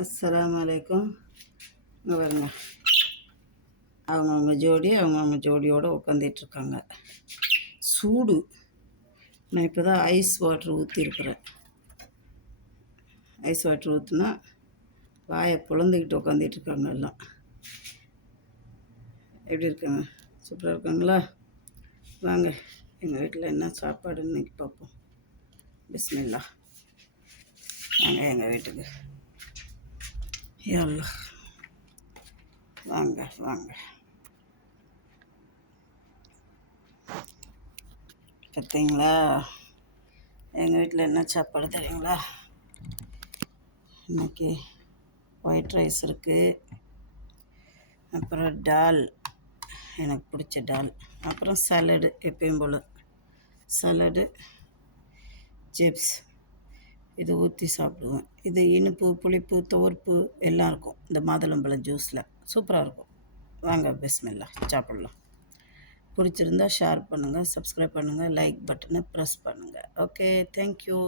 அஸ்ஸலாமு அலைக்கும். இங்கே பாருங்க, அவங்கவுங்க ஜோடியோடு உட்காந்துட்ருக்காங்க. சூடு. நான் இப்போ தான் ஐஸ் வாட்ரு ஊற்றிருக்கிறேன். ஐஸ் வாட்ரு ஊற்றுனா வாயை பொழந்துக்கிட்டு உட்காந்துட்ருக்காங்க எல்லாம். எப்படி இருக்காங்க? சூப்பராக இருக்காங்களா? வாங்க, எங்கள் வீட்டில் என்ன சாப்பாடுன்னு இன்னைக்கு பார்ப்போம். பிஸ்மில்லா. வாங்க எங்கள் வீட்டுக்கு. யல்லா, வாங்க வாங்க. பார்த்தீங்களா, எங்கள் வீட்டில் என்ன சாப்பாடு தெரியுங்களா? இன்றைக்கி ஒயிட் ரைஸ் இருக்குது, அப்புறம் டால், எனக்கு பிடிச்ச டால், அப்புறம் சாலடு, எப்பயும் போல் சாலடு, சிப்ஸ். இது ஊற்றி சாப்பிடுவேன். இது இனிப்பு, புளிப்பு, துவர்ப்பு எல்லாம் இருக்கும் இந்த மாதுளம்பழம் ஜூஸில். சூப்பராக இருக்கும். வாங்க பிஸ்மில்லா சாப்பிட்லாம். பிடிச்சிருந்தா ஷேர் பண்ணுங்கள், சப்ஸ்கிரைப் பண்ணுங்கள், லைக் பட்டனை ப்ரெஸ் பண்ணுங்கள். Okay, thank you.